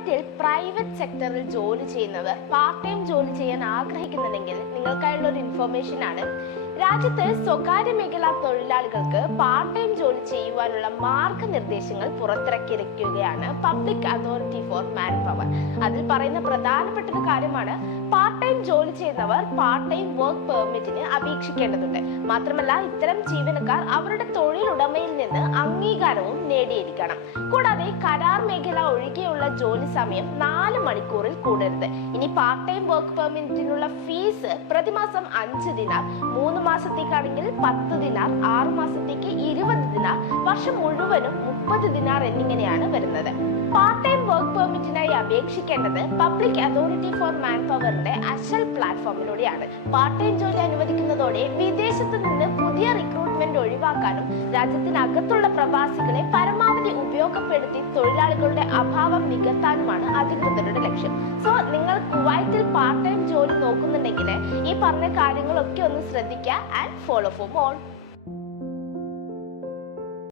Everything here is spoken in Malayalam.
കുവൈറ്റിൽ പ്രൈവറ്റ് സെക്ടറിൽ ജോലി ചെയ്യുന്നവർ പാർട്ട് ടൈം ജോലി ചെയ്യാൻ ആഗ്രഹിക്കുന്നുണ്ടെങ്കിൽ നിങ്ങൾക്കായുള്ള ഒരു ഇൻഫർമേഷൻ ആണ്. രാജ്യത്ത് സ്വകാര്യ മേഖലാ തൊഴിലാളികൾക്ക് പാർട്ട് ടൈം ജോലി ചെയ്യുവാനുള്ള മാർഗനിർദ്ദേശങ്ങൾ പുറത്തിറക്കിയിരിക്കുകയാണ് public authority for manpower അതിൽ പറയുന്ന പ്രധാനപ്പെട്ട ഒരു കാര്യമാണ് പാർട്ട് ടൈം ജോലി ചെയ്യുന്നവർ പാർട്ട് ടൈം വർക്ക് പെർമിറ്റിന് അപേക്ഷിക്കേണ്ടതുണ്ട്. മാത്രമല്ല ഇത്തരം ജീവനക്കാർ അവരുടെ തൊഴിലുടമയിൽ നിന്ന് അംഗീകാരവും നേടിയിരിക്കണം. കൂടാതെ കരാർ മേഖല ഒഴികെയുള്ള ജോലി സമയം നാല് മണിക്കൂറിൽ കൂടരുത്. ഇനി പാർട്ട് ടൈം വർക്ക് പെർമിറ്റിനുള്ള ഫീസ് പ്രതിമാസം അഞ്ച് ദിനാർ മൂന്ന് മാസത്തേക്കാണെങ്കിൽ പത്ത് ദിനാർ ആറ് മാസത്തേക്ക് ഇരുപത് ദിനാർ വർഷം മുഴുവനും മുപ്പത് ദിനാർ എന്നിങ്ങനെയാണ് വരുന്നത്. പാർട്ട് ടൈം വർക്ക് പെർമിറ്റിനായി അപേക്ഷിക്കേണ്ടത് പബ്ലിക് അതോറിറ്റി ഫോർ മാൻ പവറിന്റെ അശൽ പ്ലാറ്റ്ഫോമിലൂടെയാണ് പാർട്ട് ടൈം ജോലി അനുവദിക്കുന്നതോടെ വിദേശത്ത് നിന്ന് പുതിയ റിക്രൂട്ട്മെന്റ് ഒഴിവാക്കാനും രാജ്യത്തിനകത്തുള്ള പ്രവാസികളെ പരമാവധി തൊഴിലാളികളുടെ അഭാവം നികത്താനുമാണ് അധികൃതരുടെ ലക്ഷ്യം. സോ നിങ്ങൾ കുവൈറ്റിൽ പാർട്ട് ടൈം ജോലി നോക്കുന്നുണ്ടെങ്കിൽ ഈ പറഞ്ഞ കാര്യങ്ങളൊക്കെ ഒന്ന് ശ്രദ്ധിക്കുക ആൻഡ് ഫോളോ ഫോർ മോർ